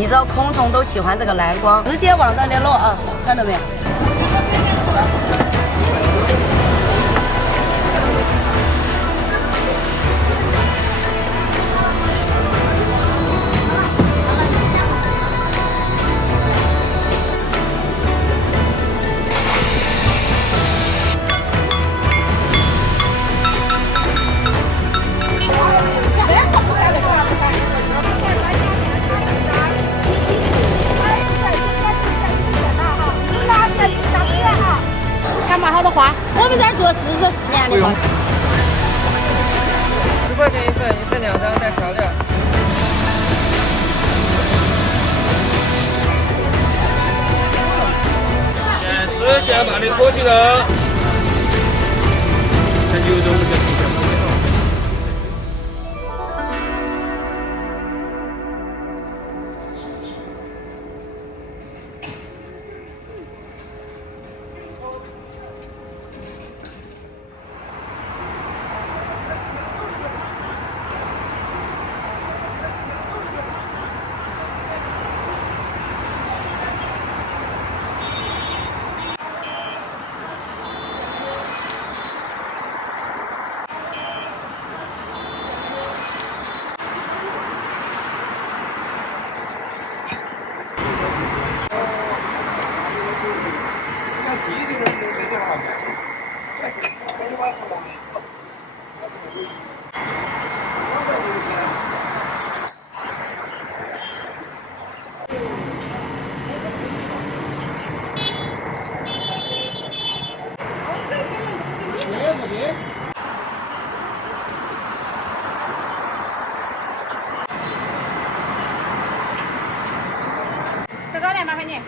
你知道昆虫都喜欢这个蓝光，直接往上面落啊，看到没有？买好多花，我们这儿做44年的了。10块钱一份，一份2张带调料。先把你拖起来。这就中午就提前不会了。这个来麻烦你。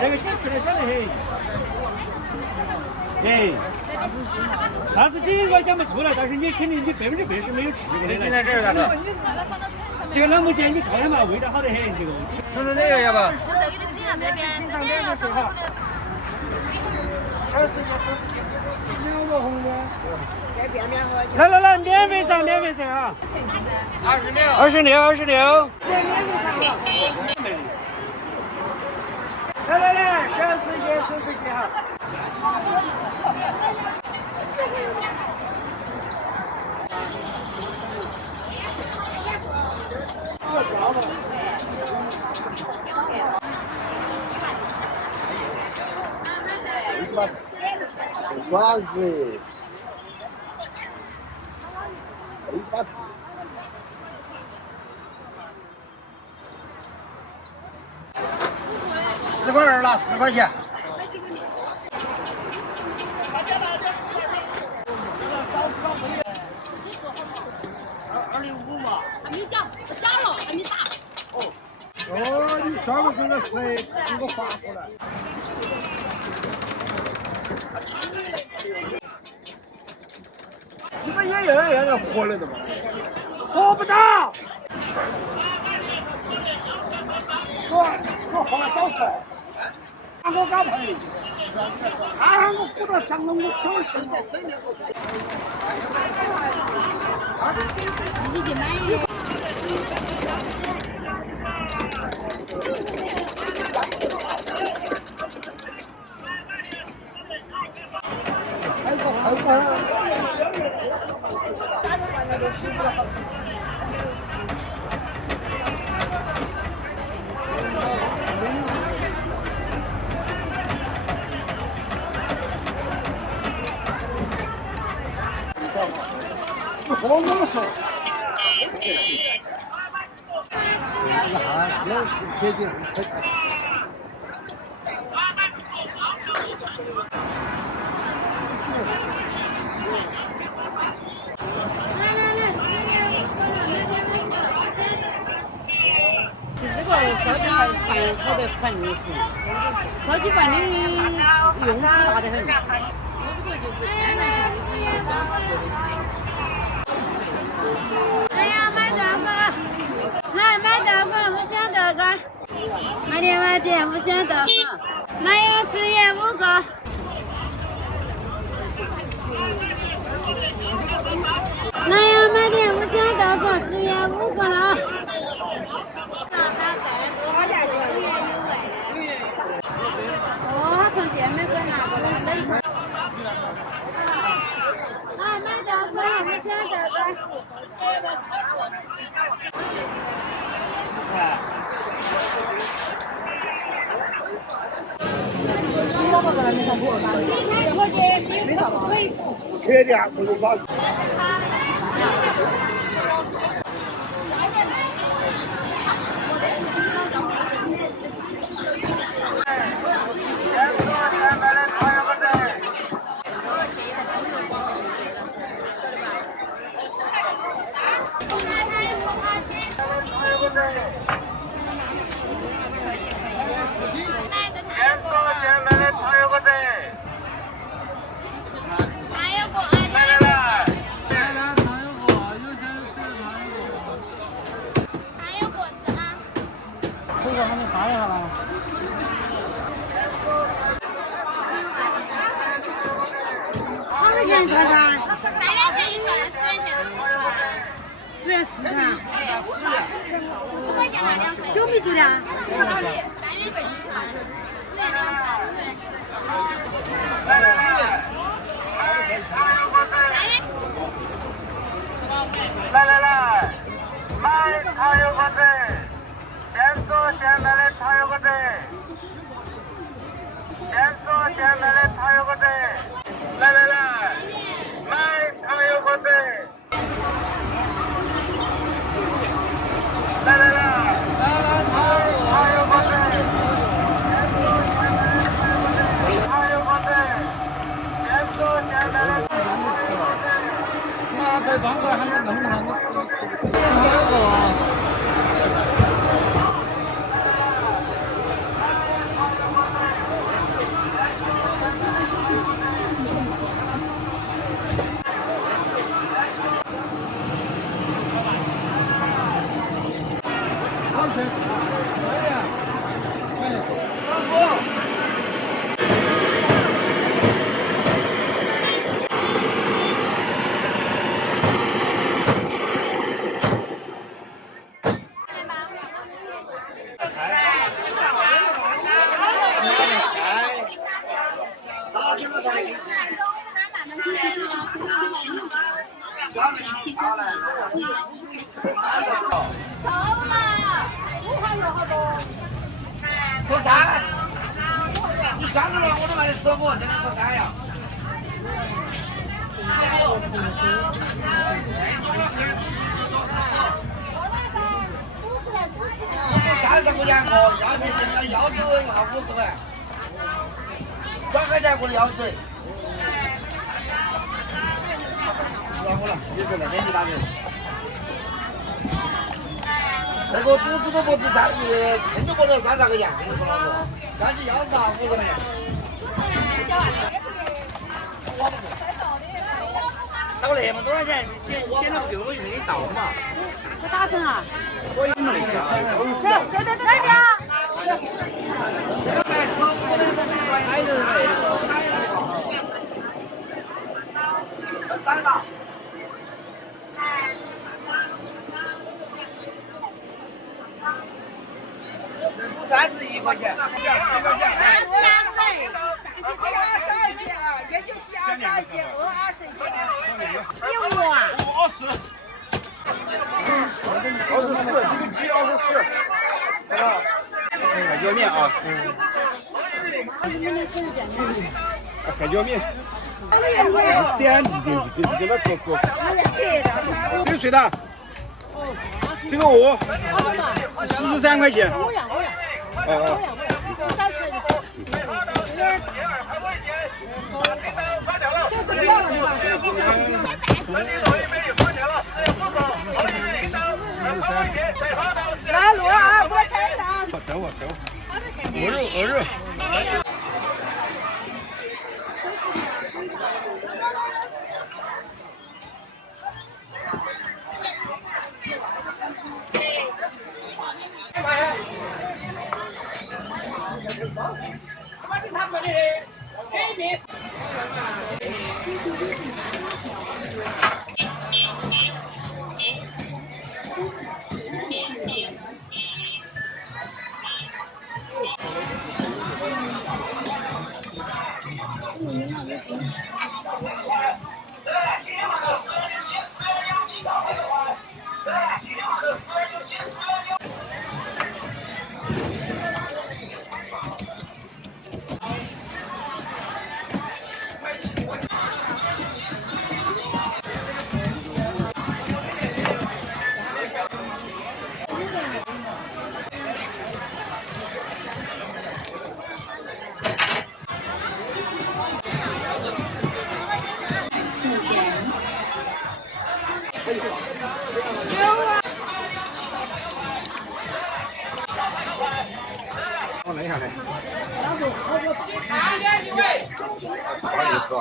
这个鸡吃的香得很。哎，上次鸡我讲不出来，但是你肯定你100%是没有吃过的。现在这儿大哥，这个老母鸡你看看嘛，味道好得很，这个。尝尝这个要不？我这给你指向这边，这边要上红的。牛肉红的。来，免费尝啊！26。来，小时间哈。瓜子，一把头。4块2了，4块钱。还没讲，下了还没打。哦，你专门跟他谁给我发过来？你们也要活了的嘛？活不到。说话少说。我搞赔，啊！我鼓捣长了，我走成个生意我。你得买一个。我们说，接近。是这个烧鸡饭好得很是，烧鸡饭的用处大得很。我这个就是哎呀，买豆腐，来买豆腐，不想豆干，买点不想豆腐，哪有10元5个？哪有买点不想豆腐，10元5个了。哦，从店门口拿过来冷盘。来买豆腐，不想豆干。缺点就是啥？10元4串，5块钱拿2串，9米做的啊，3元钱1串，4元2串，4元10串。来，买糖油果子，现做现卖的糖油果子，现做现卖的糖油果子，来，买糖油果子，来，糖油果子，糖油果子，现做现卖的。那再放过来喊你弄上我。说啥？你3个了，我都来15，真的说啥呀？15，太多了，可以就15。我付30块钱个，要水要50块，3块钱个的要水。知道我了，你在那边你打的。那个肚子都不止3个月，称都不到30个样，跟你说老子，赶紧要拿50个样。掏那么多钱，捡了不就我就给你倒嘛。不打针啊？我也没得钱。对，这个卖15的不比专业的贵，涨了。31块钱，几个钱？一斤22斤啊，也就斤22斤，20斤。你我啊24，这个鸡24。舀面啊，盖舀面，简直的，这个哥，这个谁的？这个鹅，43块钱。我要。再吃就行。这是不要了对吧？这个鸡蛋是不要了。来卤啊，给我开上。等会鹅肉。我弄一下来。不好意思啊。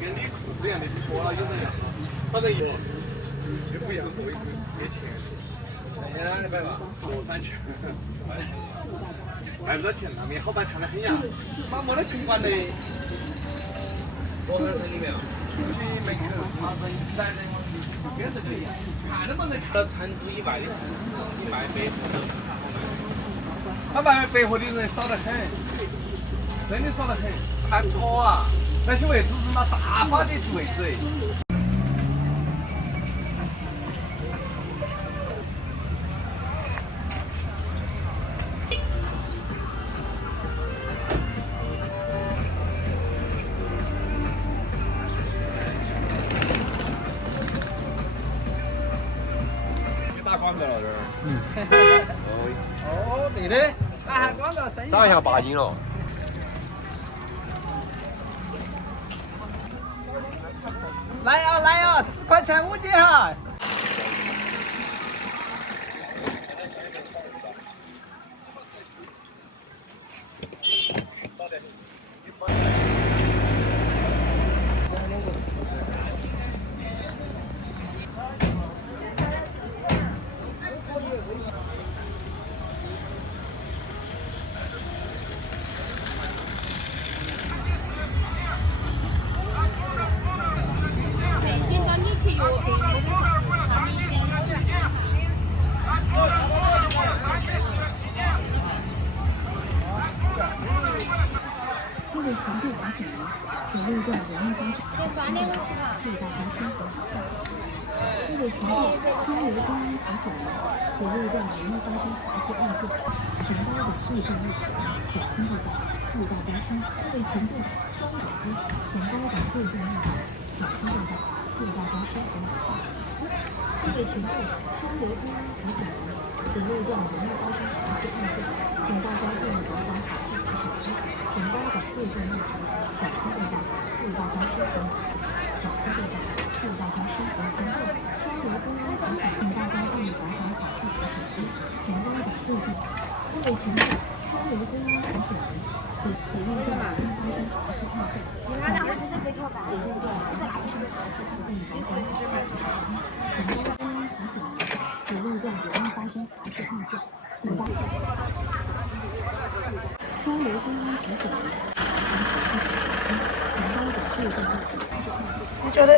跟你裤子一样的，你脱了有人要，反正就不一样，过一个月钱。现在摆吧，过3000，卖不到钱，那面好摆，谈得很呀。他没得城管的。多少人里面啊？没看到啥子，来的我跟这个一样，看都没人看。到成都以外的城市，你卖北货都不好卖。他卖北货的人少得很，真的少得很，还不错啊。那些位置是嘛大把的位置。打广告了这儿。哦，对的。打广告生意。涨一下8斤了。来呀，10块钱5斤哈。点到你去约定，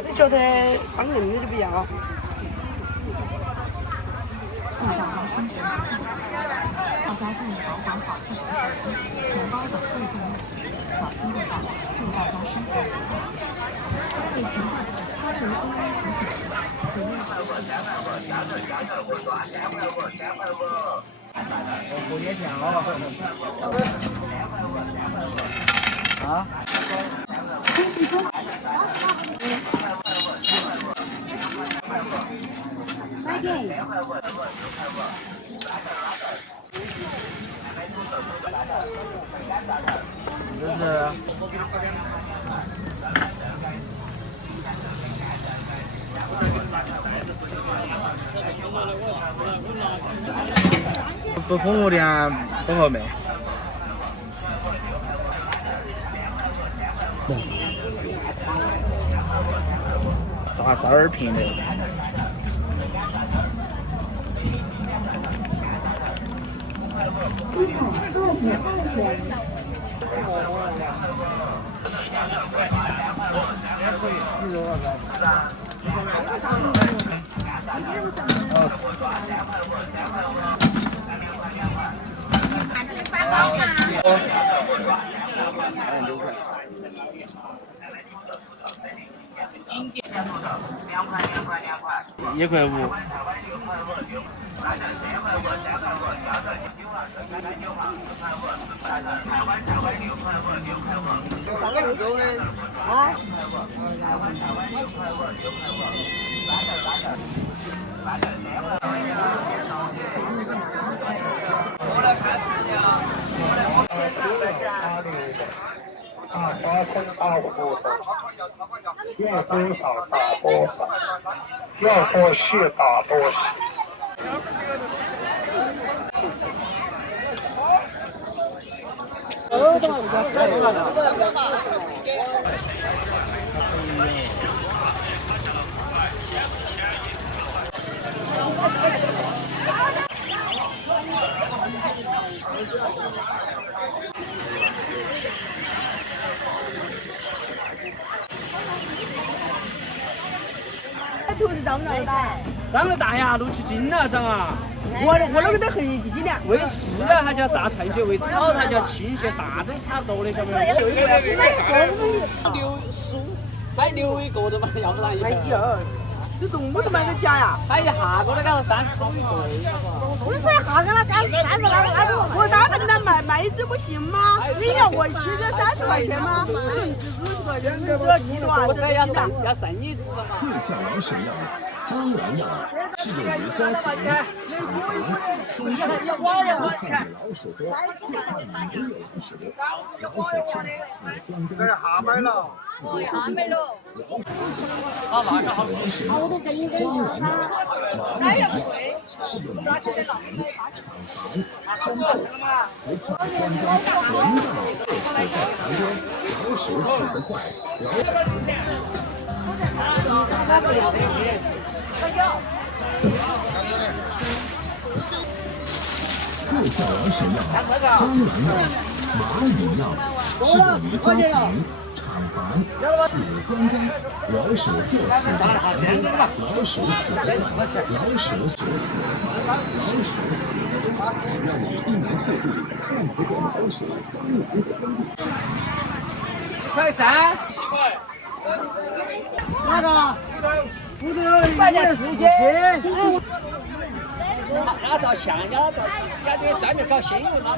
你觉得当年有点不一样啊？不丰富点，不好卖。32平的。1.5块。上个时候呢？啊？发生大活动，要多少打多少，要多血打多血。兔子长不长得大？长得大呀，录取金了，长啊！我那个都很几斤了。喂饲料它叫榨菜穴，喂草它叫青穴，大都差不多的，晓得没有？买6一个的嘛，要不然哎呀，这动物是买的假呀？买一下个那个30多一个。不是下个了30那种。我哪个给他卖一只不行吗？你要我吃这30块钱吗？50块钱，这几多啊？不是要剩一只的嘛？特效老沈阳，张兰阳是由于家庭老鼠多，就看没有老鼠多，老鼠吃死光光，下麦了，下麦了。特效老沈阳，张兰阳，马丽阳是由于家庭厂房仓库不怕光光，人到色死在旁边，老鼠死得快，特效老沈阳，张兰阳，马里样，是由于家庭厂房死光光，老鼠就死在旁边，老鼠死得快，老鼠死得快，只要你1年4季看不见老鼠，张兰的踪迹。块3。那个负责4斤。那照相呀，人家在面搞新闻，那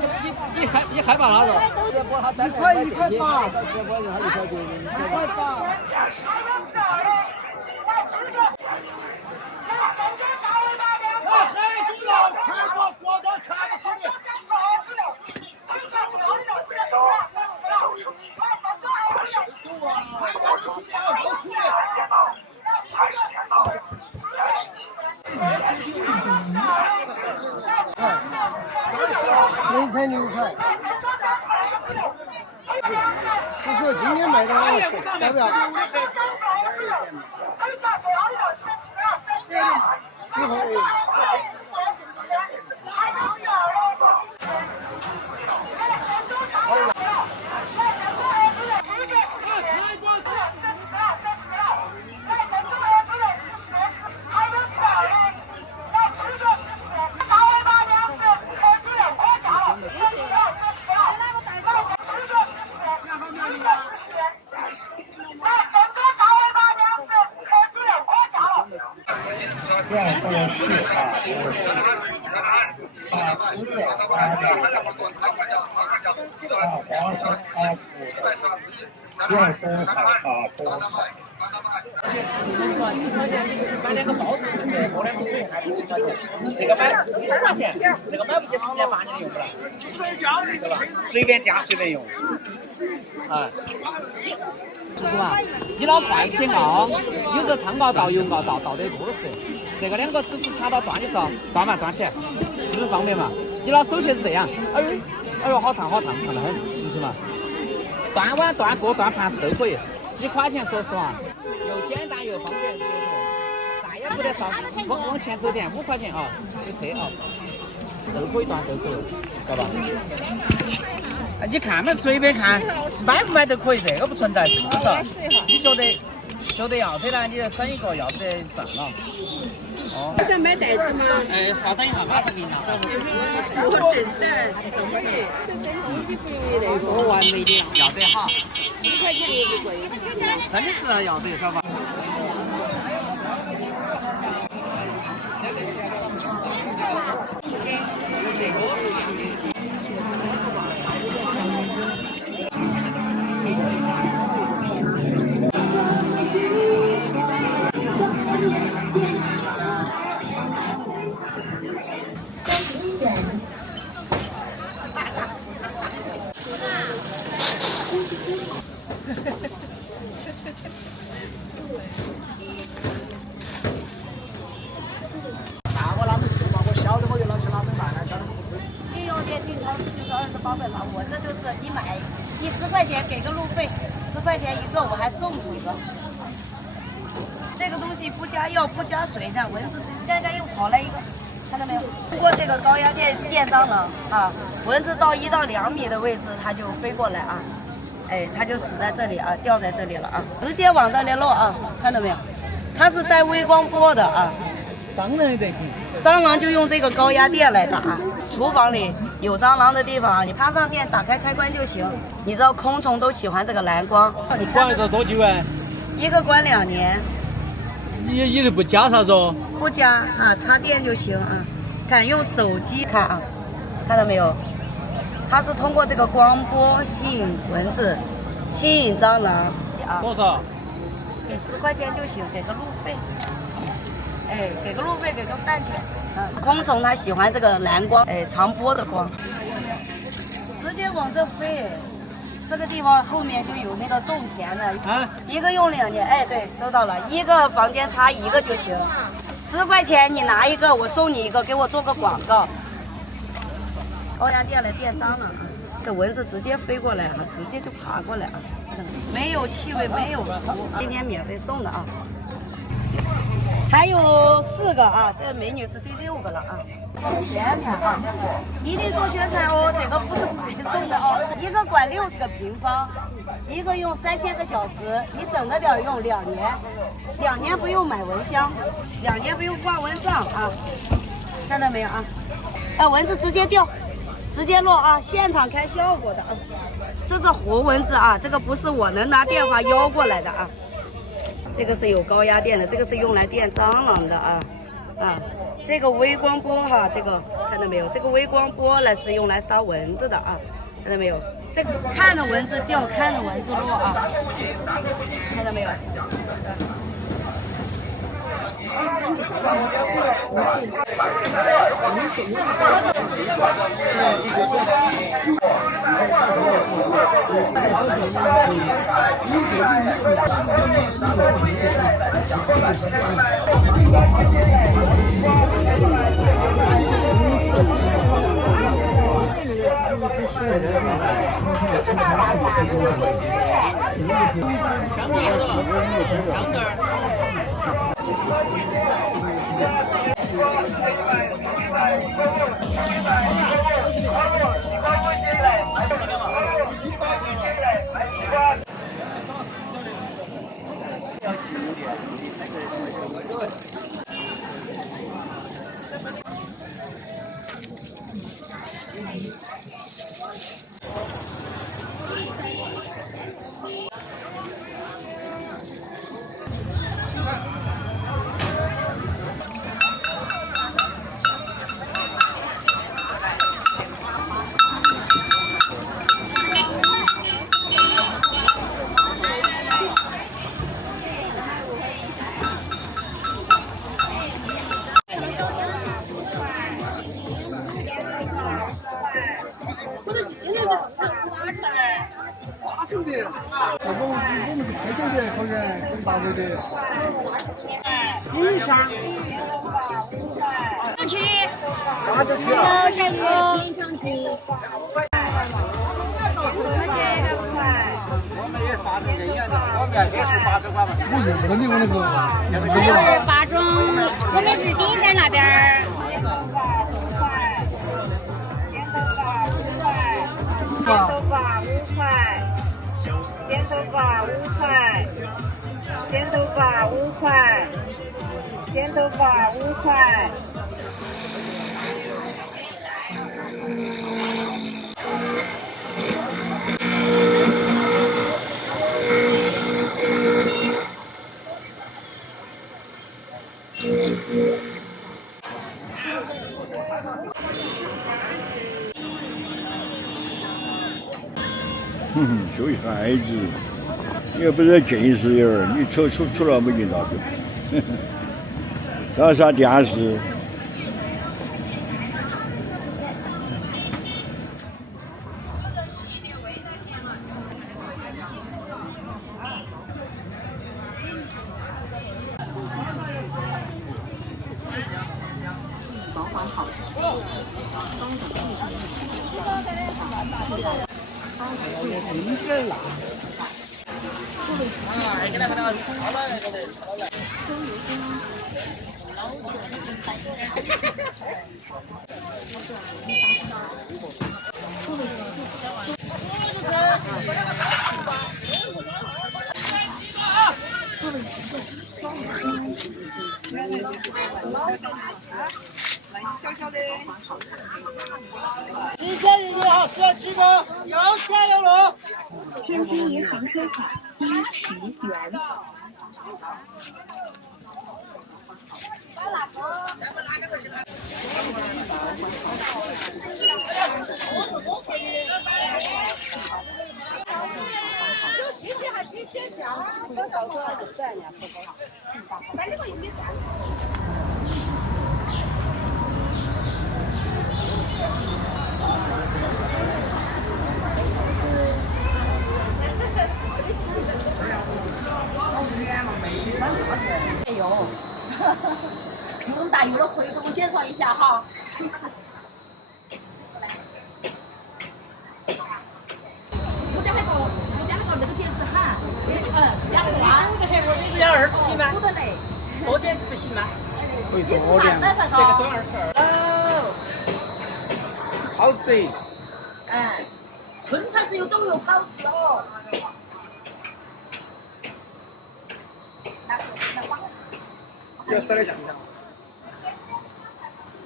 你害怕哪个？1块1块8，1块8。黑猪肉，快给我锅都全部处理。没才6块，不是今天卖的好些，要不要？一会儿。要多是大多是，大猪肉8两，大花生2土的，要多少打多少。买2个包子，喝2口水还不10块钱，这个买10块钱，这个买不起10年8年用不来，对吧？随便加随便用，啊。是吧？你拿筷子去熬，有时候汤熬倒、油熬倒，倒得多的是。这个2个齿掐到断的时候，断嘛断起来，是不是方便嘛？你拿手去是这样，哎呦好烫好烫，烫得很，是不是嘛？断碗、断锅、断盘子都可以，几块钱，说实话，又简单又方便，再也不得上，往前走点5块钱啊，有车啊，都可以断都可以，知道吧？你看嘛，随便看，买不买都可以，这个不存在，是不是？你觉得要得呢，你就整一个，要不得算了。哦。你想买袋子吗？哎，稍等一下，马上给你拿。我正式，都可以，这东西不那个完美的。要得哈5块钱也不贵，真的是要得，晓得吧？我这就是你买，你10块钱给个路费，10块钱1个，我还送你一个。这个东西不加药不加水的，蚊子刚刚又跑来一个，看到没有？通过这个高压电蟑螂啊，蚊子到1到2米的位置它就飞过来啊，哎，它就死在这里啊，掉在这里了啊，直接往这里落啊，看到没有？它是带微光波的啊。蟑螂也得行，蟑螂就用这个高压电来打。厨房里有蟑螂的地方，你插上电，打开开关就行。你知道昆虫都喜欢这个蓝光。你管这多久啊？一个关2年。你都不加啥子哦？不加啊，插电就行啊。看用手机看啊，看到没有？它是通过这个光波吸引蚊子，吸引蟑螂啊。多少？给10块钱就行，给个路费。哎，给个路费，给个饭钱。昆虫它喜欢这个蓝光，哎，长波的光，直接往这飞。这个地方后面就有那个种田的，一个用2年。哎，对，收到了，一个房间插1个就行。10块钱你拿1个，我送你1个，给我做个广告。高压电来电蟑螂，这蚊子直接飞过来了，直接就爬过来啊，没有气味，没有毒，今天免费送的啊。还有4个啊，这美女是第6个了啊。宣传啊，一定做宣传哦，这个不是白送的哦。一个管60个平方，一个用3000个小时，你省着点用2年，2年不用买蚊香，2年不用挂蚊帐啊，看到没有啊？蚊子直接掉，直接落啊，现场开效果的啊。这是活蚊子啊，这个不是我能拿电话邀过来的啊。这个是有高压电的，这个是用来电蟑螂的啊。这个微光波哈，这个看到没有？这个微光波呢是用来杀蚊子的啊，看到没有？这个看着蚊子掉，看着蚊子落啊，看到没有？我们是开店的，好像很大热的。云山。区。那个冰箱鸡。我们也发成这样的，我们也是80块嘛。不是，那你们那个。这是八中，我们是丁山那边儿。剪头发5块，剪头发5块，剪头发5块，剪头发5块。小孩子，又不是近视眼儿，你出那么近那个，这啥电视？今天预约好17个，要钱要路。天津银行收款10元。哎呦，不用大有了会给我介绍一下哈。我家那个钱是哈，只要20斤吗？不得嘞，多点不行吗？可以多点。这个装22。哦，好贼。哎，春菜只有都有好子哦。要塞点酱料。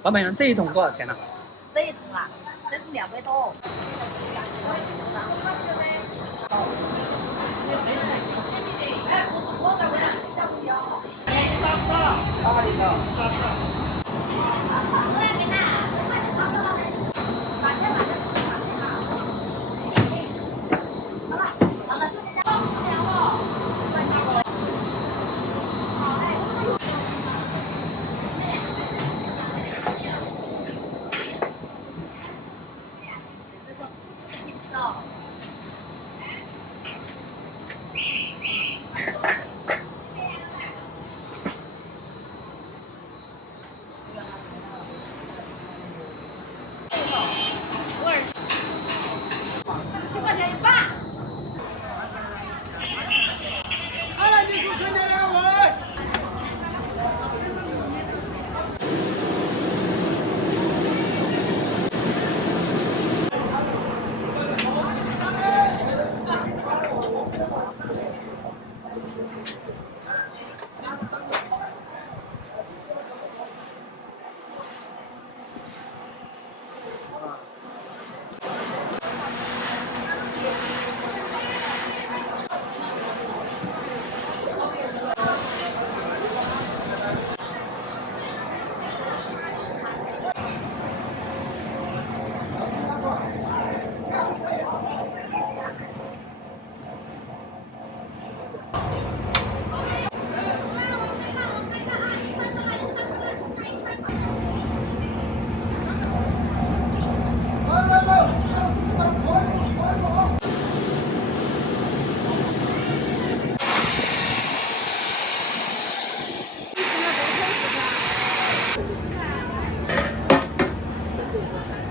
老板娘，这一桶多少钱呢？这一桶啊，这是200多。10块钱一半。好了，你是春节两位。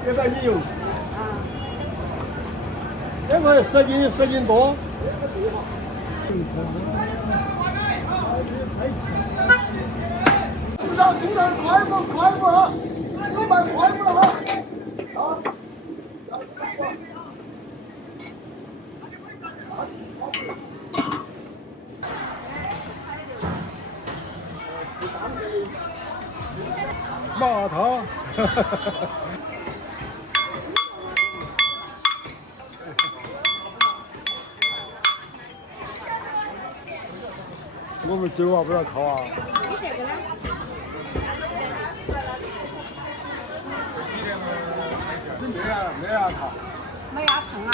给点你用。这个10斤多。组长，快步啊！有买快步了啊！麻汤。我们今晚不要烤啊。没牙疼。没牙疼啊。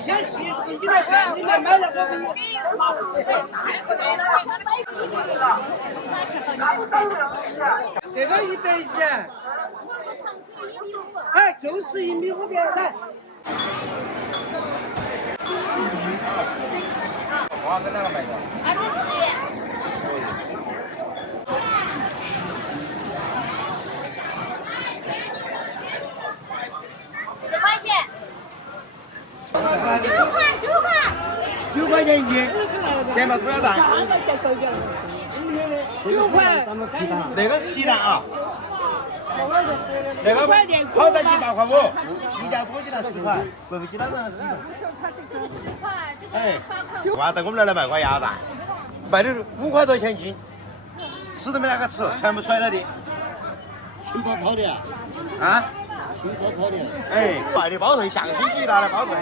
先洗自己的店里面买了我给你。这个100钱，哎，就是1.5米来。花跟那个买的。20元。10块钱。9块钱一斤，先把土鸭蛋。9块。那个皮蛋啊，那个好蛋鸡8块5，一家多鸡蛋10块，贵妇鸡蛋10块。哎，哇，在我们这儿来卖块鸭蛋，卖的5块多钱斤，吃都没哪个吃，全部甩了的。清泡泡的啊？啊？清泡泡的。哎，快的包退，下个星期拿来包退。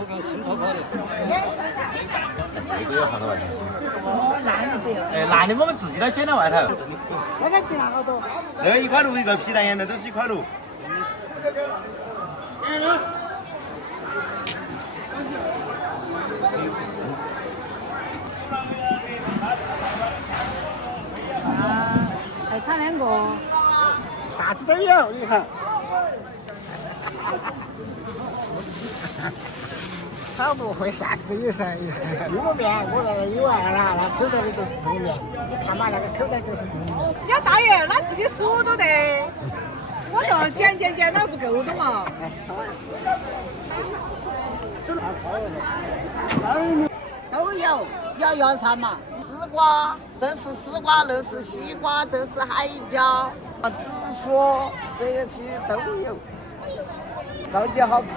我看清泡泡的。这个有好多外头。哎，烂的我们自己来捡到外头。那个皮蛋好多？那个1块6一个皮蛋，现在都是1块6。还差2个。啥子都有，你看。他不会啥子都有噻。油锅面，我那个有啊，那口袋里都是这个面。你看嘛，那个口袋都是这个面。人家大爷他自己数都得。我说捡哪儿不够的嘛。都有，要啥嘛？丝瓜，这是丝瓜，那是西瓜，这是海椒，紫薯，这些其实都有，高级好看。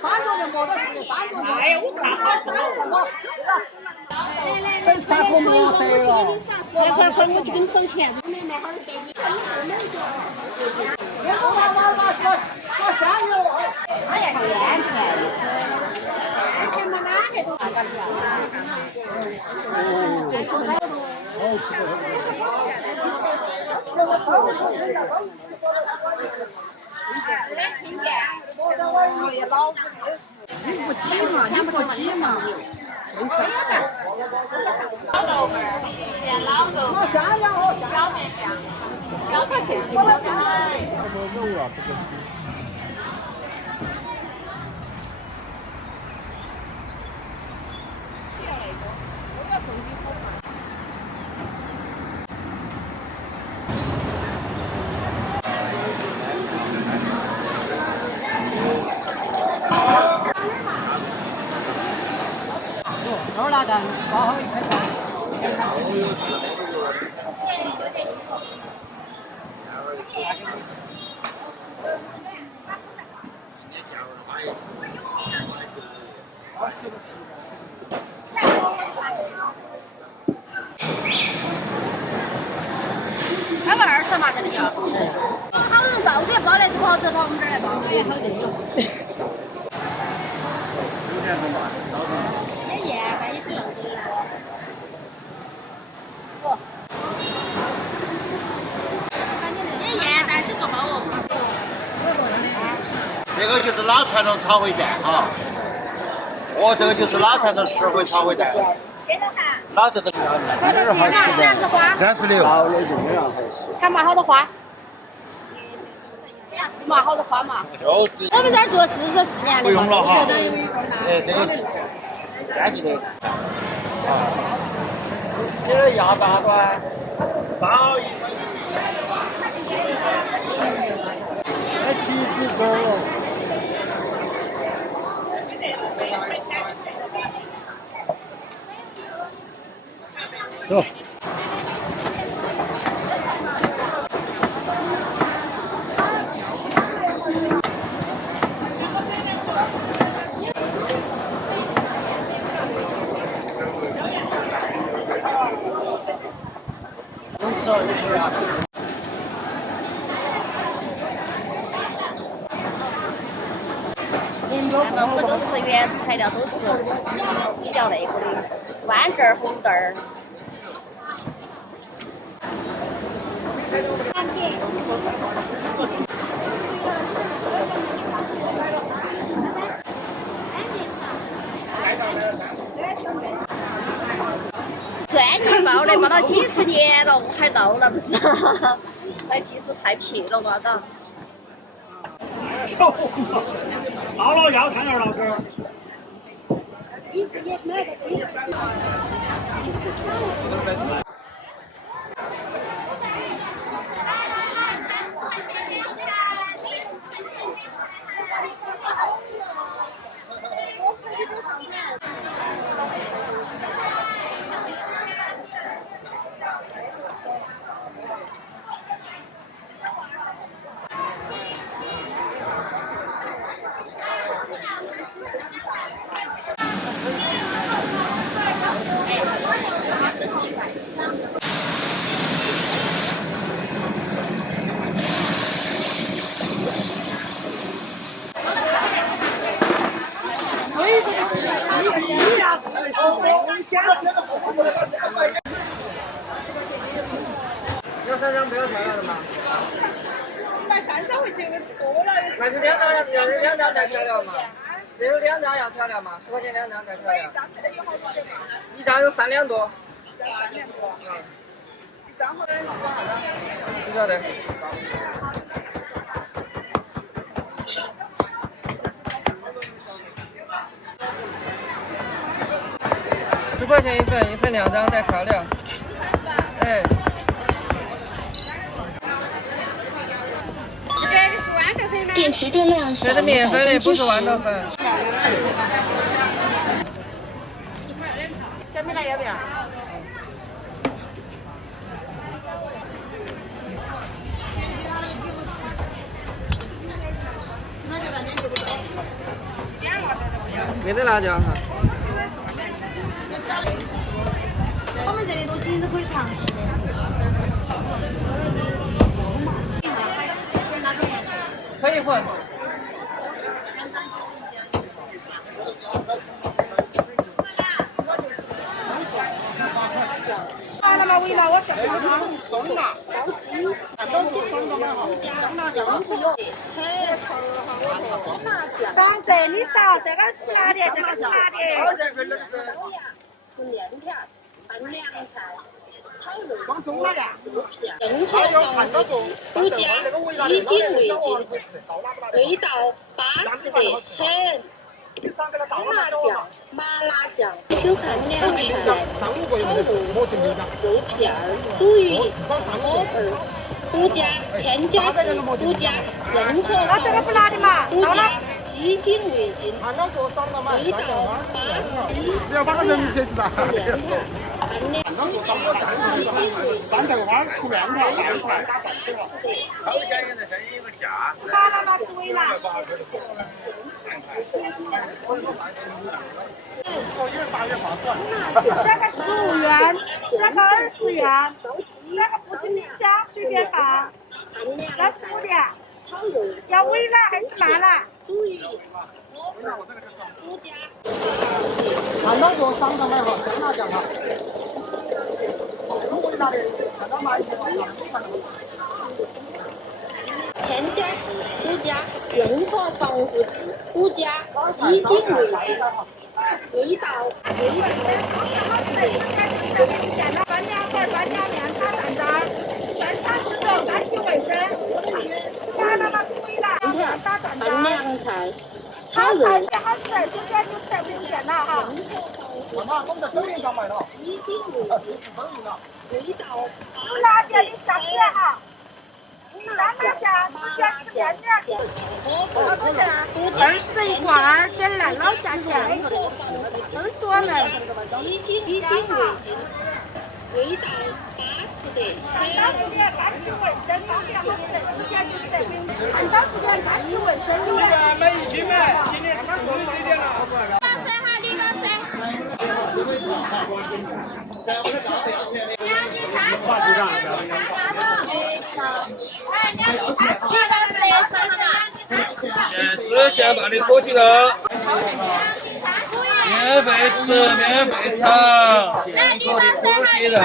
3个人没得事，3个人。哎呀，我看好多。这3个没得了。快，我去给你收钱。买卖好多钱，你看你是哪个？拿香油。哎呀，咸甜的是。而且嘛，哪个都。你不急嘛，你不急嘛，没事。那下两号下。要块钱。多少单？包好1块钱。开个20嘛，这里要。好多人到处包来，跑车跑我们这儿来包。这个就是老传统炒烩蛋哈，哦，这个就是老传统石灰炒烩蛋。老传统。36。想买好多花？买好多花嘛？我们这儿做44年的。不用了哈。哎，这个干净的。啊。这个鸭大段，包1块钱。来橘子粥。走。我们都是原材料，都是比较那个的豌豆儿、红豆儿。专业包的，包了几10年了，我还漏了不是？那技术太撇了嘛，嘎。到了要看点老哥。要3张不要调料的吗？买3张回去多了。那就2张要2张带调料嘛？只有2张要调料嘛？10块钱2张带调料。1张有3两多。1张好的。不晓得。10块钱一份2张带调料。哎。电池电量小于这是面粉的，不是豌豆粉。小米辣要不要？没得辣椒哈。我们这里东西是可以尝试的。可以混。完了吗？为了我想松辣、烧鸡，点几个香辣酱，辣酱。上这里烧，这个是辣的，这个是辣的。吃面条，拌凉菜。炒肉丝、肉片，任何防腐剂都加鸡精味精，味道巴适得很。干辣酱、麻辣酱、手拌凉菜、炒肉丝、肉片、煮鱼、火盆，不加添加剂，不加任何防腐剂，不加鸡精味精，味道巴适。你要把个人接起噻。三条花出面条拌出来。好像有点像一个架势。麻辣嘛，为了。这个15元，这个20元，这个不经箱随便放。那是我的。要微辣还是麻辣？煮鱼。看到做上头买哈，香辣酱哈。添加剂不加任何防腐剂，不加鸡精味精，味道巴适得。拌凉粉、拌凉面、打蛋渣，全场制作，干净卫生。吃完了吗？注意了，拌凉菜。炒肉丝好吃，就选就吃，不用钱了哈。我们在抖音上买的。鸡精味精，味道有辣的，有香的哈。香辣酱直接吃面条。多少钱啊？20一罐，这来老价钱。都是我们鸡精味精，味道巴适得很。干净卫生，方便卫生，直接就吃。看到这边干净卫生。买一斤买，今天他多一点了。现现把的火鸡肉，免费吃，免费尝，健康的火鸡肉。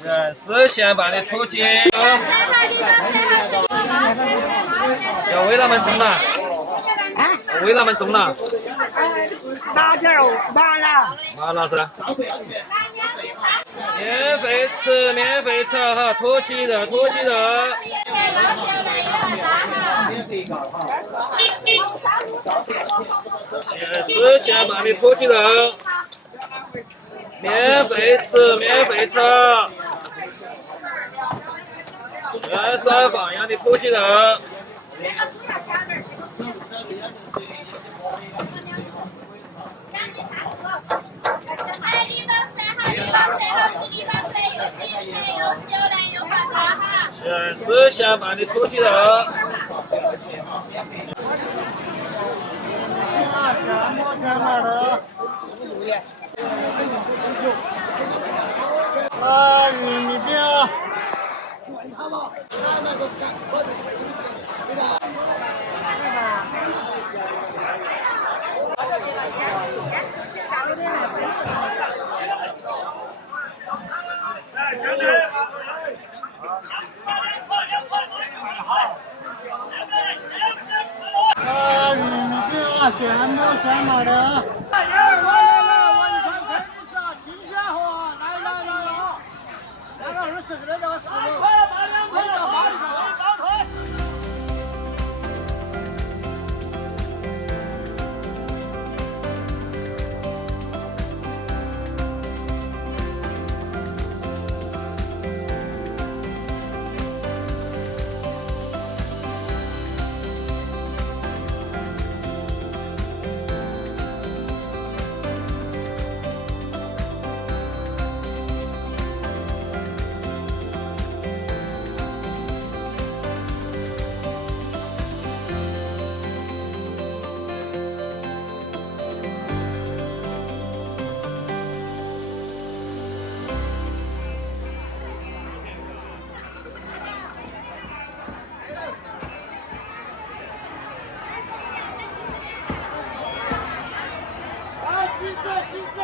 全是现拌的土鸡。要为他们种了，为他们种了。哪点肉？麻辣。麻辣噻。免费吃，免费尝哈，土鸡肉，土鸡肉。全是现拌的土鸡肉。免费吃，免费尝，全山放养的土鸡肉。全是现拌的土鸡肉。全买的。玉米饼。全买的。来，文川菜不吃啊，新鲜货，来啊！那个20个的那个15，味道巴适。几十。